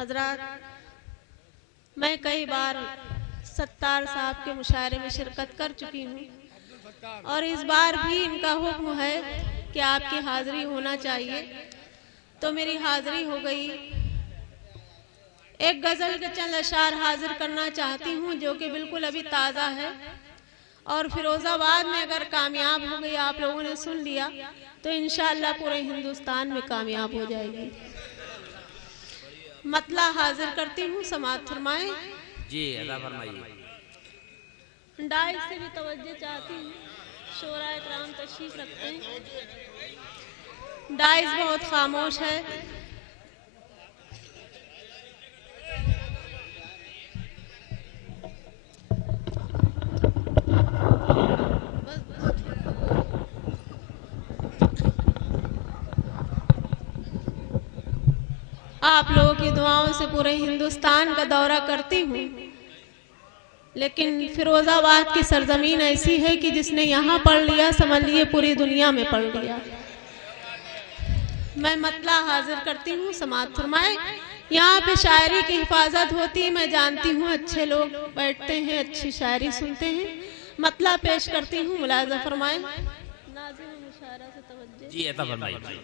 हजरात, मैं कई बार सत्तार साहब के मुशायरे में शिरकत कर चुकी हूँ और इस बार भी इनका हुक्म है कि आपकी हाजिरी होना चाहिए, तो मेरी हाजिरी हो गई। एक गज़ल के चंद अशार हाजिर करना चाहती हूँ जो कि बिल्कुल अभी ताज़ा है और फिरोज़ाबाद में अगर कामयाब हो गई, आप लोगों ने सुन लिया, तो इंशाअल्लाह पूरे हिंदुस्तान में कामयाब हो जाएगी। मतला हाजिर करती हूँ, समाअत फरमाएं। जी अदा फरमाइए। डाइस से भी तवज्जो चाहती हूँ, शोरा इकराम तशरीफ रखते हैं। डाइस बहुत खामोश है। आप लोगों की दुआओं से पूरे हिंदुस्तान का दौरा करती हूँ, लेकिन फिरोजाबाद की सरजमीन ऐसी है कि जिसने यहाँ पढ़ लिया समझ लिए पूरी दुनिया में पढ़ लिया। मैं मतला हाजिर करती हूँ, समाअत फरमाए। यहाँ पे शायरी की हिफाजत होती है, मैं जानती हूँ, अच्छे लोग बैठते हैं, अच्छी शायरी सुनते हैं। मतला पेश करती हूँ, मुलाजा फरमाए। नाज़िम मुशायरा से तवज्जो। जी अदा फरमाइए।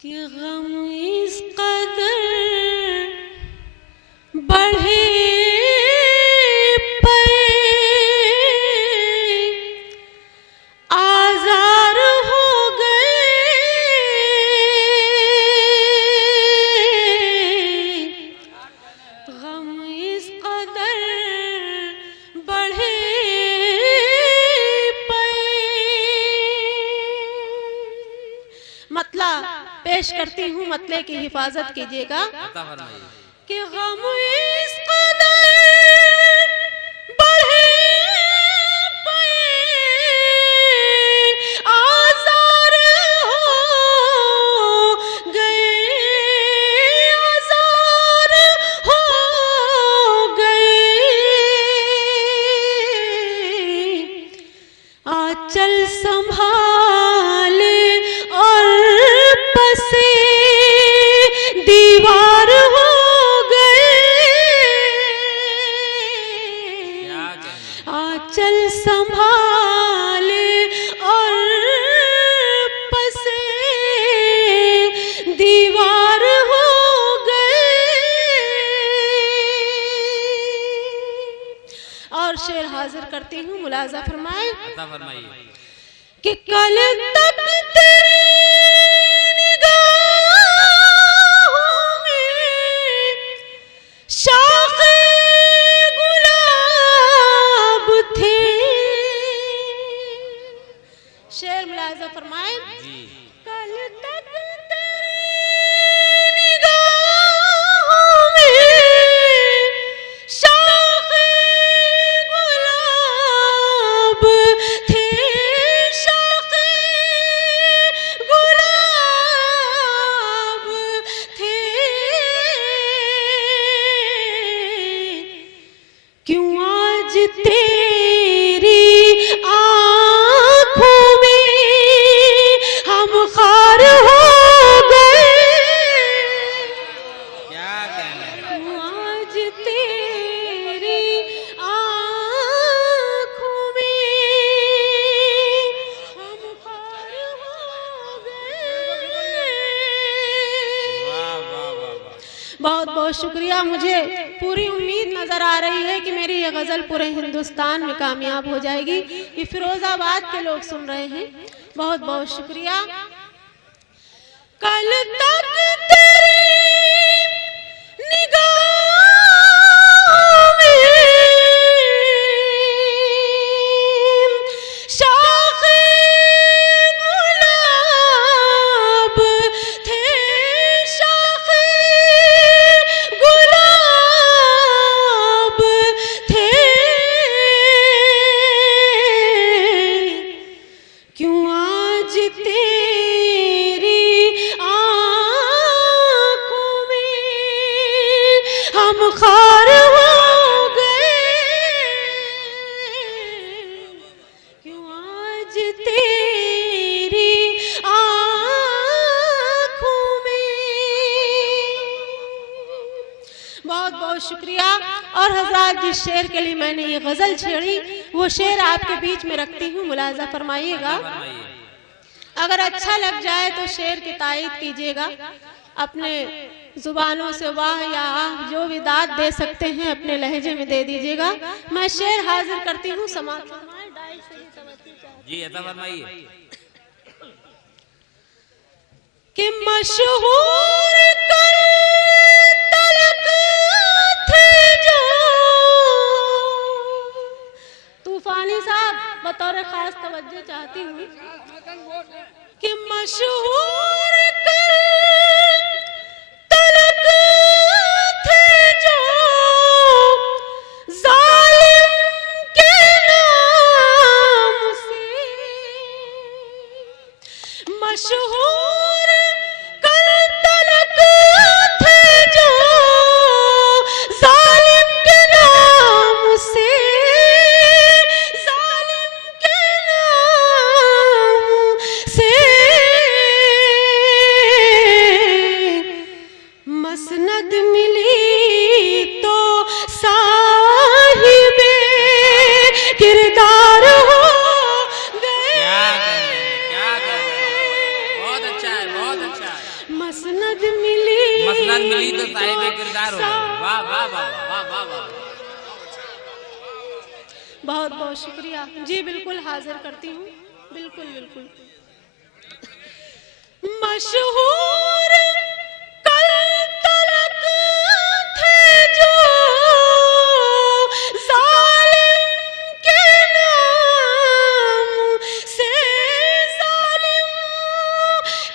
कि गम इस कदर बढ़े पे आज़ार हो गए, गम इस कदर बढ़े पे। मतला पेश करती हूँ, मतले की हिफाजत कीजिएगा। अदा फरमाइए। कि गम इस कदर बढ़े पे आज़ार हो गए, आज़ार हो गए। आंचल संभाले और बसे दीवार हो गए, क्या कहना। आंचल संभाले और बसे दीवार हो गए। और शेर हाजिर करती हूँ, मुलाजा फरमाए। अदा फरमाइए। कि कल तक तेरी निगाहों में शाखे गुलाब थे। शेर मुलाजा फरमाए। जी कल तक तेरी निगाहों में शाखे गुलाब थे, शाखे गुलाब थे। क्यों आज तेरी आँखों में हम खार हो गए, क्या कहना। क्यों आज तेरी आँखों में हम खार हो गए। वाह वाह वाह वाह। बहुत बहुत शुक्रिया। मुझे पूरी उम्मीद नजर आ रही है कि मेरी ये गजल पूरे हिंदुस्तान में कामयाब हो जाएगी। ये फिरोजाबाद के लोग सुन रहे हैं, बहुत बहुत शुक्रिया। कल तक तेरी निगाहों में शाखे गुलाब थे, शाखे गुलाब थे। क्यों आज तेरी आँखों में हम खार हो गए, क्यों आज तेरी आँखों में बहुत बहुत शुक्रिया। और हजरात, जिस शेर के लिए मैंने ये गजल छेड़ी वो शेर आपके बीच में रखती हूँ, मुलाजा फरमाइएगा। अगर अच्छा लग जाए तो शेर की तारीफ कीजिएगा, अपने जुबानों से वाह या आह जो भी दाद दे सकते हैं अपने लहजे में दे दीजिएगा। मैं शेर हाजिर करती हूँ, समाप्त फरमाएं। डाइट से भी तवज्जो जी अता फरमाइए। कि मशहूर कर तलक थे जो, तूफानी साहब बतौर खास तवज्जो चाहती हूँ कि मशहूर कर तलक थे जो जालिम के नाम से, मशहूर कर तलक थे जो जालिम के नाम से, जालिम के नाम से, मसनद मिली तो साहिबे किरदार हो गए। क्या कर रहे हैं, बहुत अच्छा है, बहुत अच्छा है। मसनद मिली तो साहिब किरदार हो गए। वाह वाह वाह वाह वाह वाह। बहुत बहुत शुक्रिया जी, बिल्कुल हाजिर करती हूँ, बिल्कुल बिल्कुल। मशहूर कल तलक थे जो जालिम के नाम से, जालिम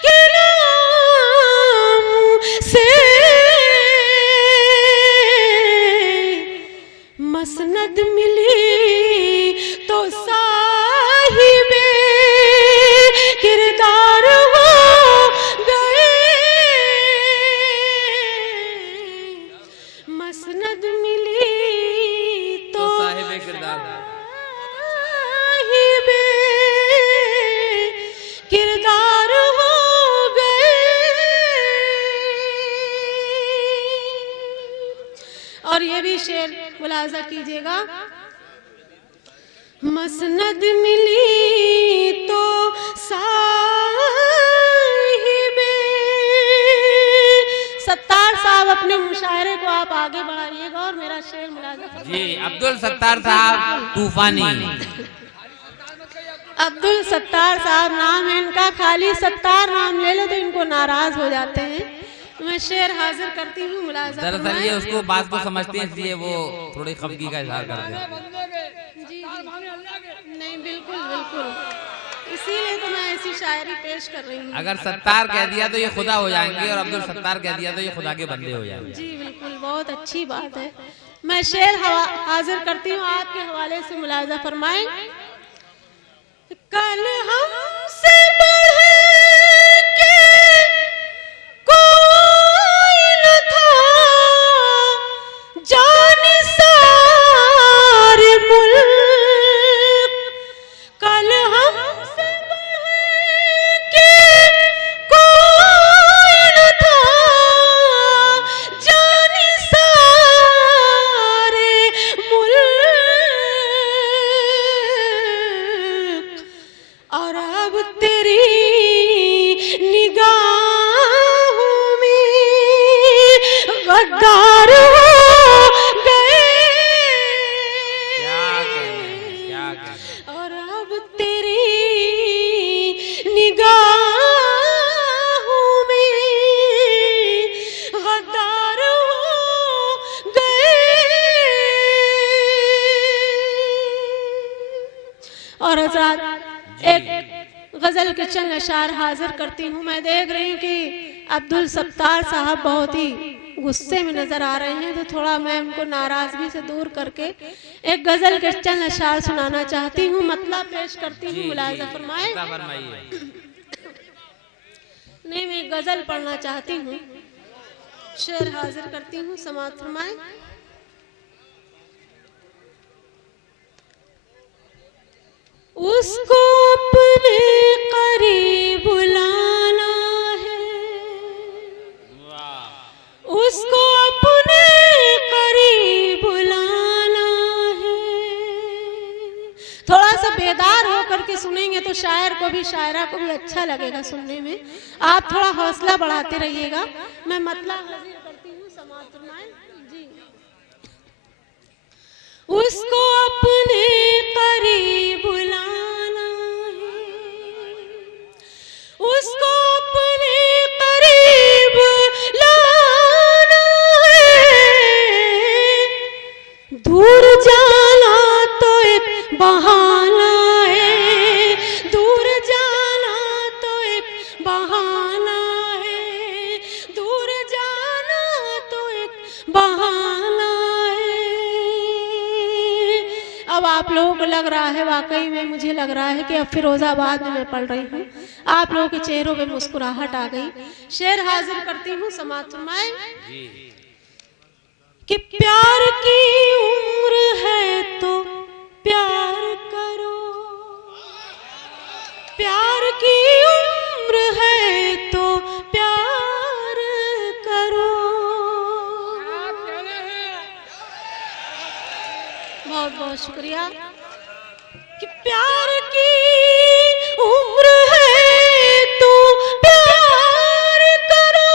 के नाम से, मसनद मिली तो साहिबे किरदार हो गए, मसनद मिली तो साहिब किरदार साहिबे किरदार हो गए। और ये भी शेर मुलाजा कीजिएगा, मसनद मिली तो साहिबे। सत्तार साहब अपने मुशायरे को आप आगे बढ़ाइएगा और मेरा शेर मुलाजा जी। अब्दुल सत्तार साहब तूफानी। अब्दुल सत्तार साहब नाम है इनका, खाली सत्तार नाम ले लो तो इनको नाराज हो जाते हैं। मैं शेर हाजिर करती हूँ, मुलाजा दरअसल ये उसको बात को समझते हैं इसलिए वो थोड़ी खफगी का इजहार करते हैं। जी जी, नहीं बिल्कुल बिल्कुल, इसीलिए तो मैं ऐसी शायरी पेश कर रही हूँ। अगर सत्तार कह दिया तो ये खुदा हो जाएंगे और अब्दुल सत्तार कह दिया तो ये खुदा के बंदे हो जाएंगे। जी बिल्कुल, बहुत अच्छी बात है। मैं शेर हाजिर करती हूँ, आपके हवाले से मुलाजा फरमाएं। कल हमसे बढ़ के कोई न था, जानिसार मुल्क, कल हमसे बढ़ के कोई न था, जानिसार मुल्क, और अब तेरी निगाहों में गद्दार हो गए, क्या कहना। और अब तेरी निगाहों में गद्दार हो गए। और हज़रात, एक गजल के चंद अशार हाजिर करती हूँ। मैं देख रही हूँ कि अब्दुल सत्तार साहब बहुत ही गुस्से में नजर आ रहे हैं, तो थोड़ा मैं उनको नाराजगी से दूर करके एक गजल के चंद अशार सुनाना चाहती हूँ, मतलब पेश करती हूँ, मुलाजा फरमाएं। नहीं, मैं गजल पढ़ना चाहती हूँ, शेर हाजिर करती हूँ, समाअत फरमाएं। उसको अपने करीब बुलाना है, उसको अपने होकर के सुनेंगे तो शायर को भी शायरा को भी अच्छा लगेगा सुनने में। आप थोड़ा हौसला बढ़ाते रहिएगा। मैं मतलब हाजिर करती हूँ, समाप्त फरमाएं जी। उसको अपने करीब लाना है, उसको अपने करीब लाना है, दूर जाना तो एक बहाना है, दूर जाना तो एक बहाना है, दूर जाना तो एक बहाना है। अब आप लोगों को लग रहा है, वाकई में मुझे लग रहा है कि अब फिरोजाबाद में मैं पढ़ रही हूँ। आप लोगों के चेहरों पे मुस्कुराहट आ गई। शेर हाजिर करती हूँ, समाप्त फरमाएं कि प्यार की उम्र है तो प्यार करो, प्यार की उम्र है तो प्यार करो। बहुत बहुत शुक्रिया। कि प्यार की उम्र है तो प्यार करो,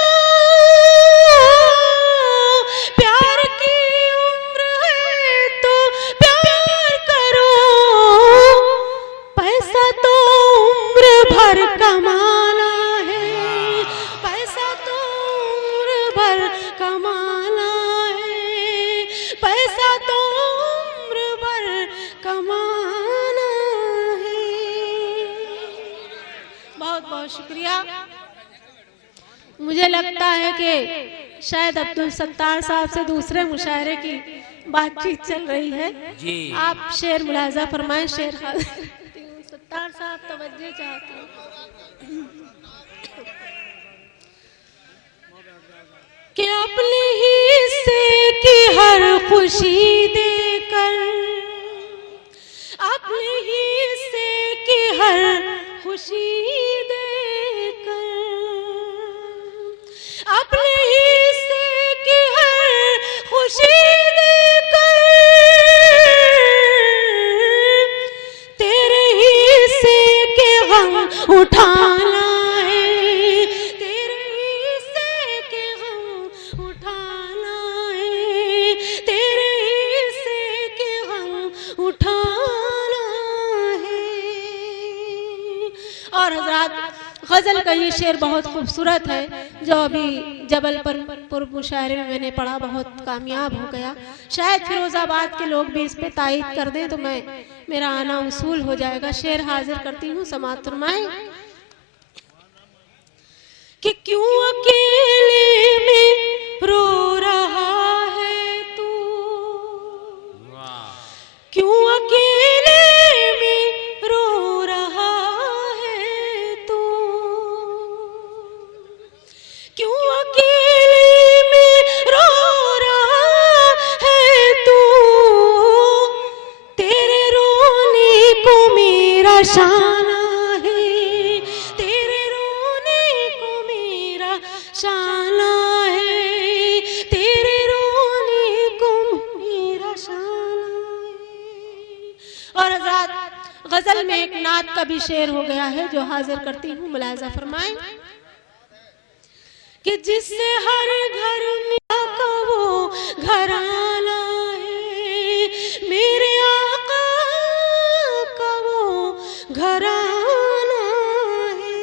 प्यार की उम्र है तो प्यार करो, पैसा तो उम्र भर कमाना है, पैसा तो उम्र भर कमाना है, पैसा तो उम्र भर कमाना है। बहुत बहुत शुक्रिया। मुझे लगता है कि शायद अब्दुल सत्तार साहब से दूसरे मुशायरे की बातचीत चल रही है जी। आप शेर मुलाजा फरमाएं। शेर सत्तार साहब तवज्जो चाहते हैं कि अपने ही से की हर खुशी देकर, अपने ही से की हर खुशी देकर, अपने ही से की हर खुशी देकर, तेरे ही से के गम उठाना है, तेरे ही से के गम उठाना है, तेरे ही से के गम उठाना है। और हजरात, गजल का ये शेर बहुत खूबसूरत है जो अभी जबलपुर मुशायरे में मैंने पढ़ा, बहुत कामयाब हो गया। शायद फिरोजाबाद के लोग भी इस पे तायीद कर दें तो मेरा आना उसूल हो जाएगा। शेर हाजिर करती हूँ, समाअत फरमाएं कि क्यों अकेले में रो रहा है तू, क्यों अकेले में रो रहा है तू, क्यों अकेले में रो रहा है तू, तेरे रोने को मेरा शाना है, तेरे रोने को मेरा शाना है, तेरे रोने को मेरा शाना है। और हज़रात, गजल में एक नात का भी शेर हो गया है जो हाजिर करती हूँ, मुलाजा फरमाएं कि जिससे हर घर में आका वो घराना है, मेरे आका का वो घराना है।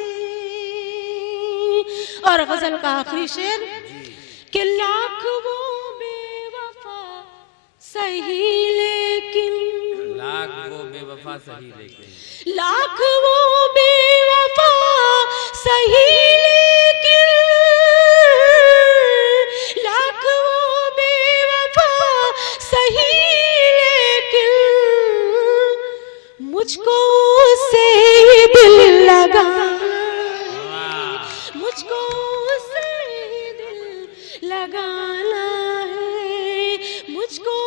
और गजल का आखिरी शेर कि लाख वो बेवफा सही लेकिन, लाख वो बेवफा सही लेकिन, लाख वो बेवफा सही लेकिन, लाख वो बेवफा सही लेकिन, मुझको से दिल लगाना है, मुझको से दिल लगाना है, मुझको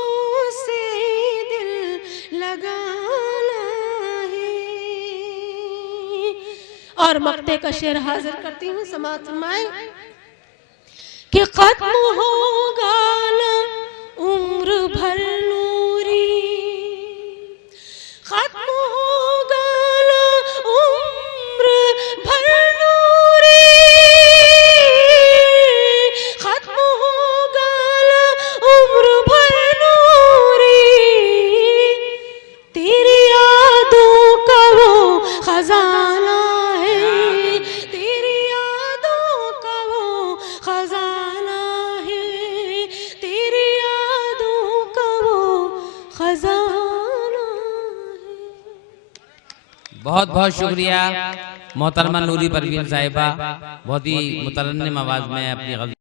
से दिल लगाना है। और मक्ते का शेर हाजिर करती हूँ, समाअत फरमाएं कि खत्म होगा ना उम्र भर नूरी, खत्म होगा बहुत बहुत शुक्रिया मोहतरमा नूरी परवीन साहिबा, बहुत ही मुतरन्निम आवाज में अपनी